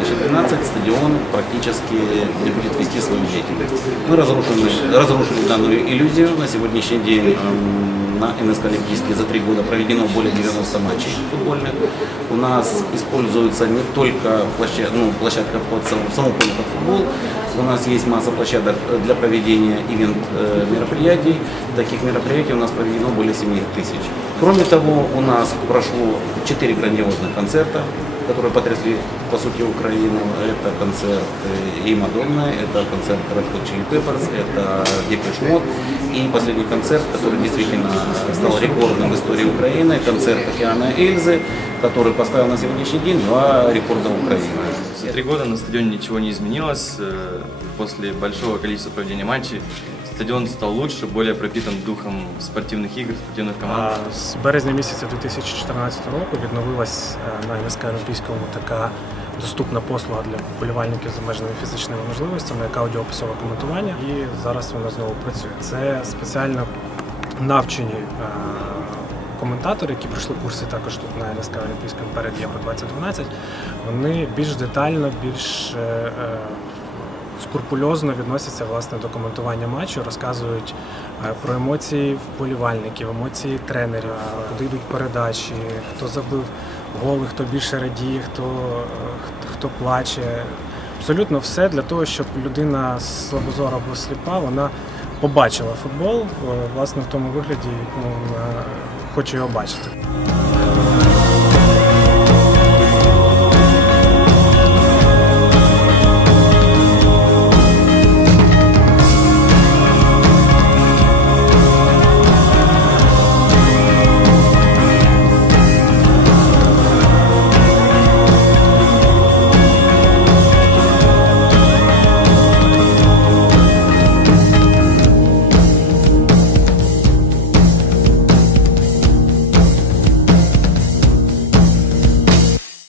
2013 стадион практически не будет вести свою деятельность. Мы разрушили, разрушили данную иллюзию. На сегодняшний день эм, на НСК Олимпийские за три года проведено более 90 матчей футбольных. У нас используется не только площадка, ну, площадка под саму поле под футбол, у нас есть масса площадок э, для проведения ивент э, мероприятий. Таких мероприятий у нас проведено более 7 тысяч. Кроме того, у нас прошло 4 грандиозных концерта, которые потрясли, по сути, Украину. Это концерт э, и Мадонны, это концерт Red Hot Chili Peppers, это Depeche Mode. И последний концерт, который действительно стал рекордным в истории Украины, концерт Океана Эльзы, который поставил на сегодняшний день два рекорда Украины. За три года на стадионе ничего не изменилось. Э, После большого количества проведения матчей стадион стал лучше, более пропитан духом спортивных игр, спортивных команд. А З березня місяця 2014 року відновилась е, на НСК Олімпійському така доступна послуга для вболівальників з обмеженими фізичними можливостями, як аудіописове коментування. І зараз вона знову працює. Це спеціально навчені е, коментатори, які пройшли курси також тут на НСК Олімпійському перед Євро 2012. Вони більш детально, більш е, е, скрупульозно відносяться власне до коментування матчу, розказують е, про емоції вболівальників, емоції тренерів, куди йдуть передачі, хто забив голи, хто більше радіє, хто, хто- плаче. Абсолютно все для того, щоб людина слабозора або сліпа, вона побачила футбол власне в тому вигляді, якому вона хоче його бачити.